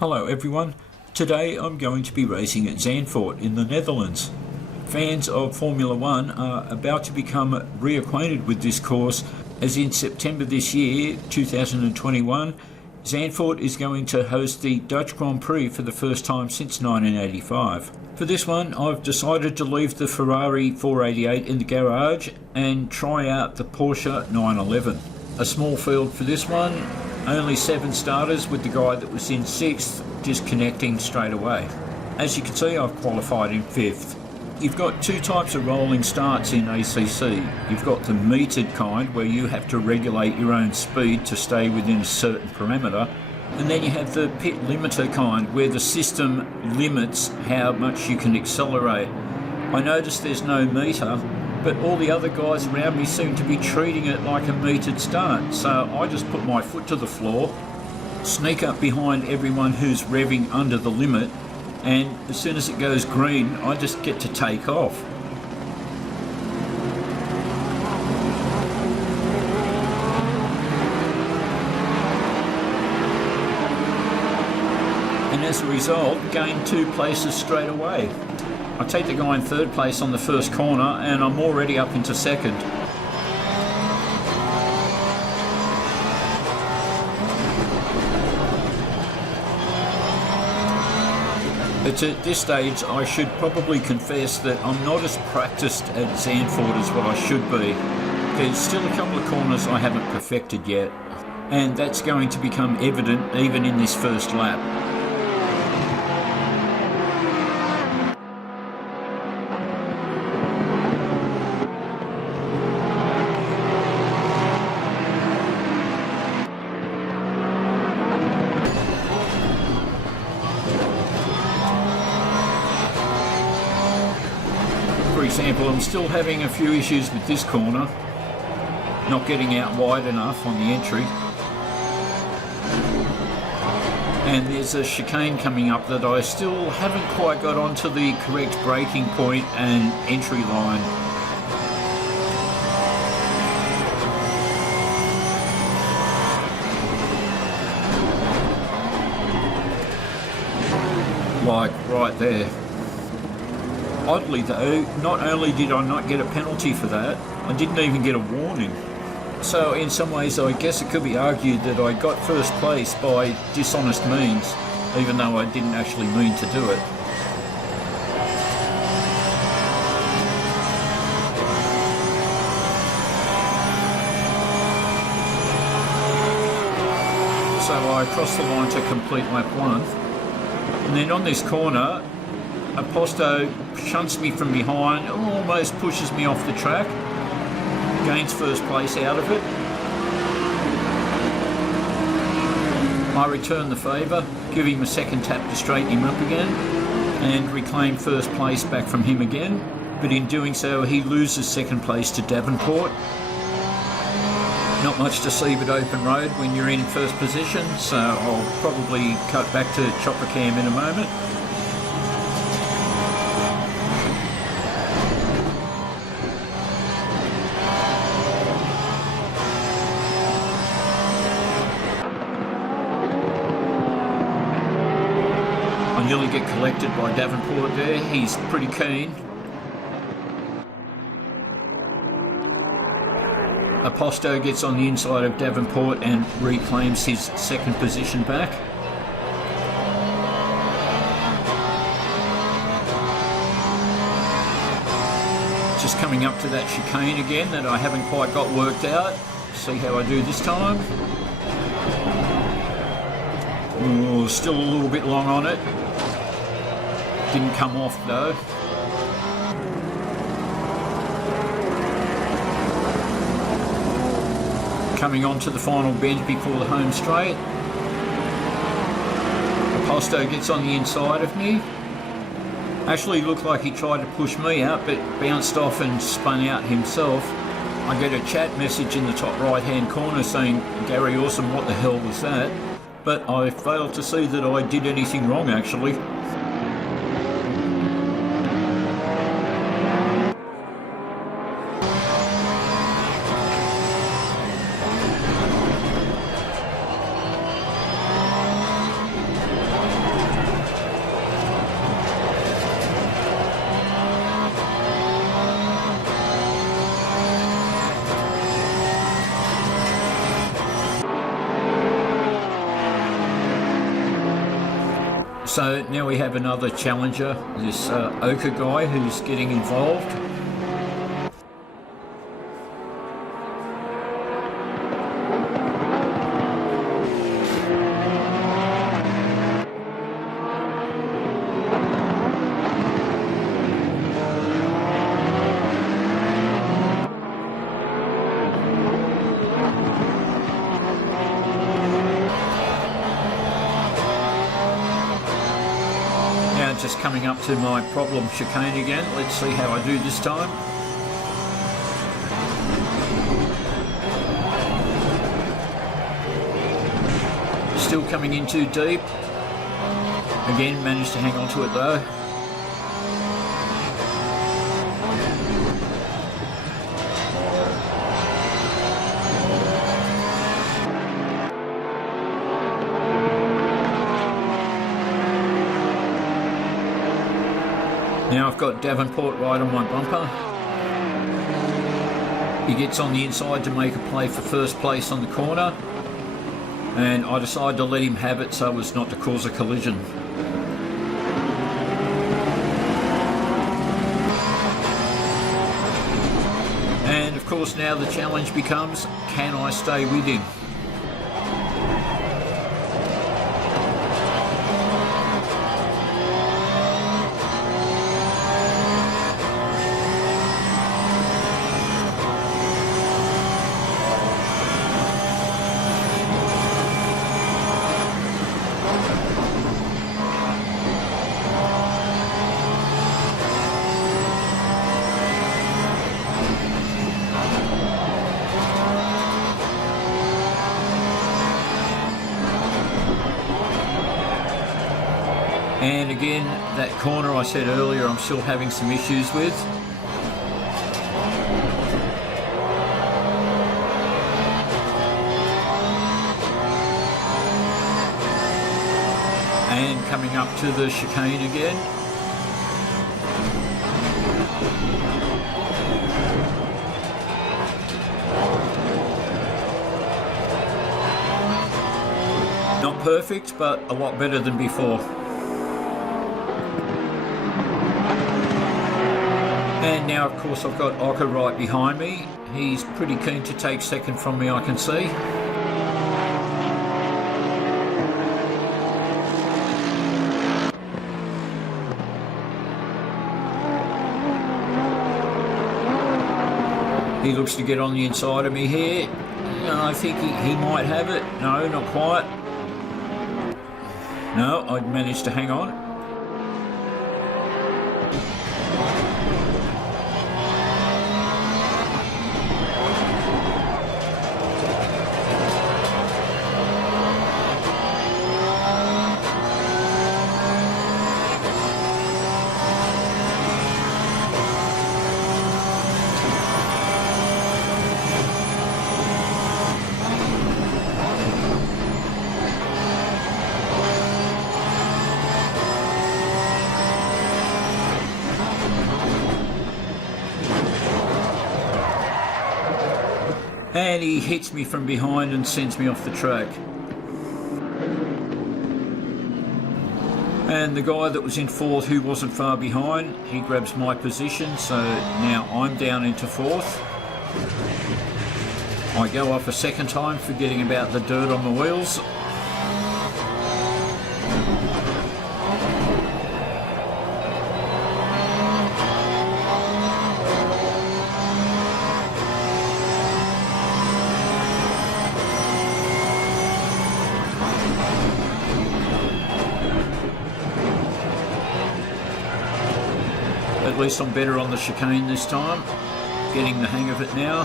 Hello everyone, today I'm going to be racing at Zandvoort in the Netherlands. Fans of Formula 1 are about to become reacquainted with this course as in September this year, 2021, Zandvoort is going to host the Dutch Grand Prix for the first time since 1985. For this one, I've decided to leave the Ferrari 488 in the garage and try out the Porsche 911. A small field for this one, only 7 starters with the guy that was in 6th disconnecting straight away. As you can see, I've qualified in 5th. You've got 2 types of rolling starts in ACC. You've got the metered kind where you have to regulate your own speed to stay within a certain parameter. And then you have the pit limiter kind where the system limits how much you can accelerate. I noticed there's no meter, but all the other guys around me seem to be treating it like a metered start. So I just put my foot to the floor, sneak up behind everyone who's revving under the limit, and as soon as it goes green, I just get to take off. And as a result, gain 2 places straight away. I take the guy in 3rd place on the first corner and I'm already up into 2nd. But at this stage I should probably confess that I'm not as practiced at Zandvoort as what I should be. There's still a couple of corners I haven't perfected yet, and that's going to become evident even in this first lap. For example, I'm still having a few issues with this corner, not getting out wide enough on the entry. And there's a chicane coming up that I still haven't quite got onto the correct braking point and entry line. Like right there. Oddly though, not only did I not get a penalty for that, I didn't even get a warning. So in some ways I guess it could be argued that I got first place by dishonest means, even though I didn't actually mean to do it. So I crossed the line to complete lap 1, and then on this corner, a posto shunts me from behind, almost pushes me off the track, gains first place out of it. I return the favour, give him a second tap to straighten him up again, and reclaim first place back from him again. But in doing so, he loses second place to Davenport. Not much to see but open road when you're in first position, so I'll probably cut back to chopper cam in a moment. I nearly get collected by Davenport there, he's pretty keen. Aposto gets on the inside of Davenport and reclaims his second position back. Just coming up to that chicane again that I haven't quite got worked out. See how I do this time. Ooh, still a little bit long on it. Didn't come off though. Coming on to the final bend before the home straight. Aposto gets on the inside of me. Actually looked like he tried to push me out, but bounced off and spun out himself. I get a chat message in the top right hand corner saying, "Gary Orsum, what the hell was that?" But I failed to see that I did anything wrong actually. So now we have another challenger, this ochre guy who's getting involved. Just coming up to my problem chicane again. Let's see how I do this time. Still coming in too deep. Again, managed to hang on to it though. Now I've got Davenport right on my bumper. He gets on the inside to make a play for first place on the corner, and I decided to let him have it so as not to cause a collision. And of course now the challenge becomes, can I stay with him? And again, that corner I said earlier I'm still having some issues with. And coming up to the chicane again. Not perfect, but a lot better than before. And now, of course, I've got Ocker right behind me. He's pretty keen to take second from me, I can see. He looks to get on the inside of me here. And I think he might have it. No, not quite. No, I managed to hang on. And he hits me from behind and sends me off the track. And the guy that was in fourth, who wasn't far behind, he grabs my position, so now I'm down into fourth. I go off a second time, forgetting about the dirt on the wheels. At least I'm better on the chicane this time, getting the hang of it now.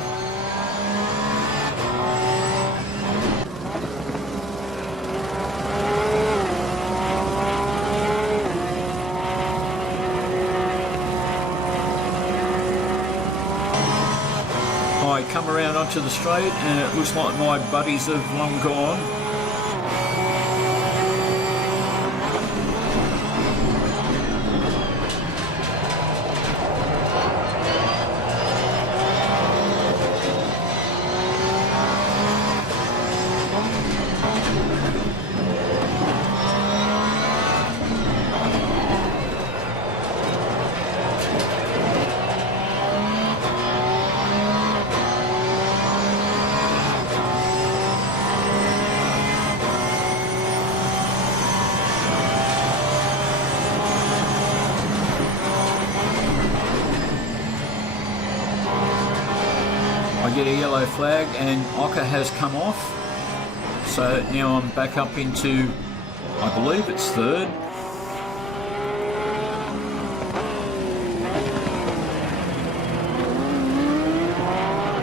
I come around onto the straight and it looks like my buddies have long gone. get a yellow flag, and Ocker has come off. So now I'm back up into, I believe it's third.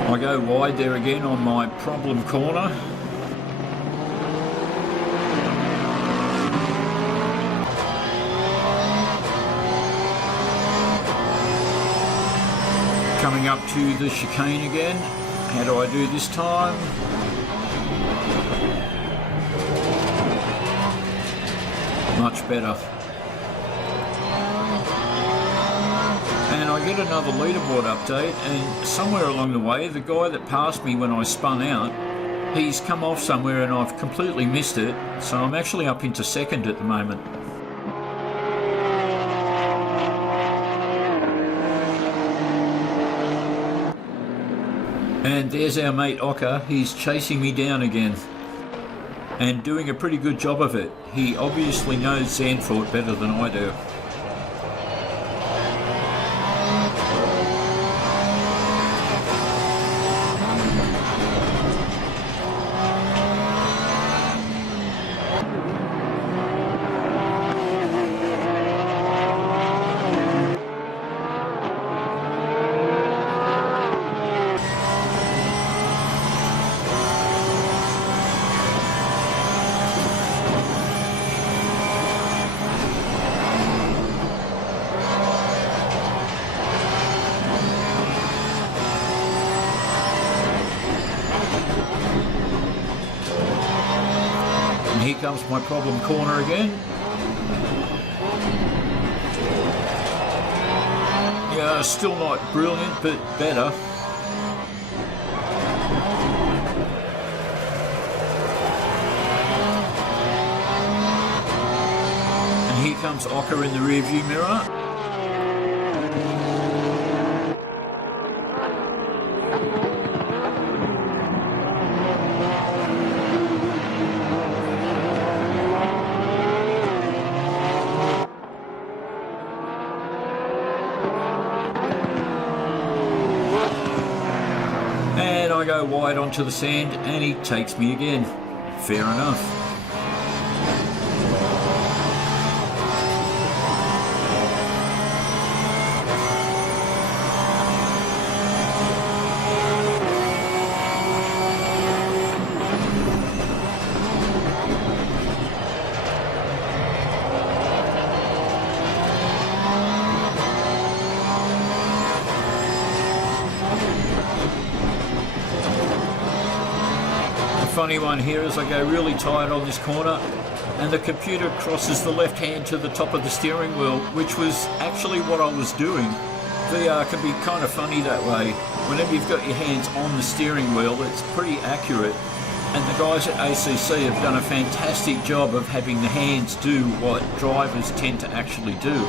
I go wide there again on my problem corner. Coming up to the chicane again. How do I do this time? Much better. And I get another leaderboard update, and somewhere along the way, the guy that passed me when I spun out, he's come off somewhere and I've completely missed it, so I'm actually up into second at the moment. And there's our mate Ocker. He's chasing me down again and doing a pretty good job of it. He obviously knows Zandvoort better than I do. Here comes my problem corner again. Yeah, still not brilliant, but better. And here comes Ocker in the rearview mirror. I go wide onto the sand and he takes me again. Fair enough. Funny one here is I go really tight on this corner and the computer crosses the left hand to the top of the steering wheel, which was actually what I was doing. VR can be kind of funny that way. Whenever you've got your hands on the steering wheel, it's pretty accurate, and the guys at ACC have done a fantastic job of having the hands do what drivers tend to actually do.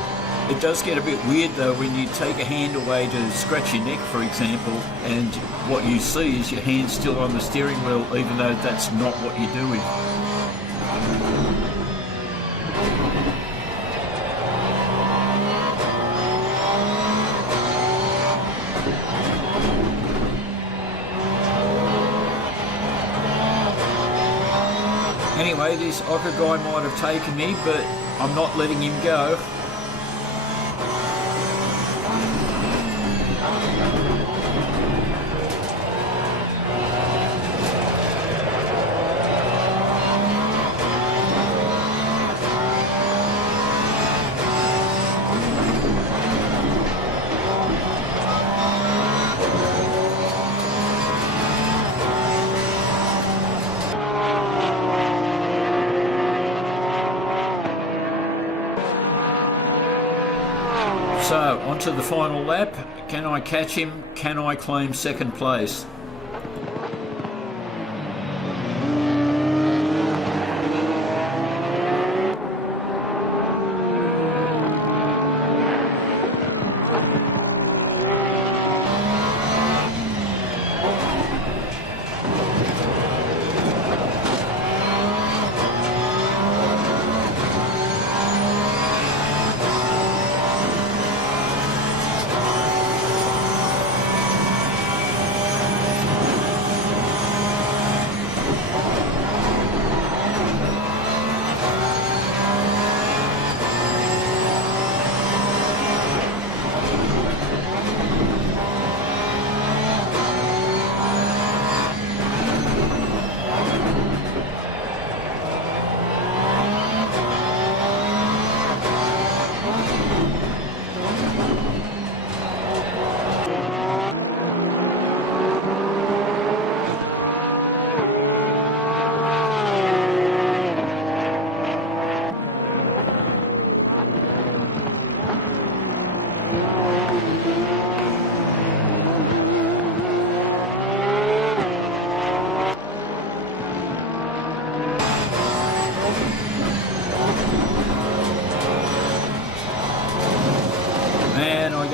It does get a bit weird though when you take a hand away to scratch your neck, for example, and what you see is your hand still on the steering wheel, even though that's not what you're doing. Anyway, this Ocker guy might have taken me, but I'm not letting him go. So, on to the final lap. Can I catch him? Can I claim second place?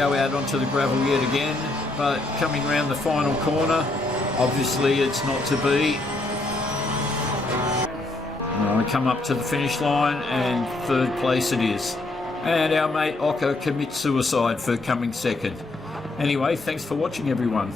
go out onto the gravel yet again, but coming round the final corner, obviously it's not to be. I come up to the finish line and third place it is. And our mate Ocko commits suicide for coming second. Anyway, thanks for watching everyone.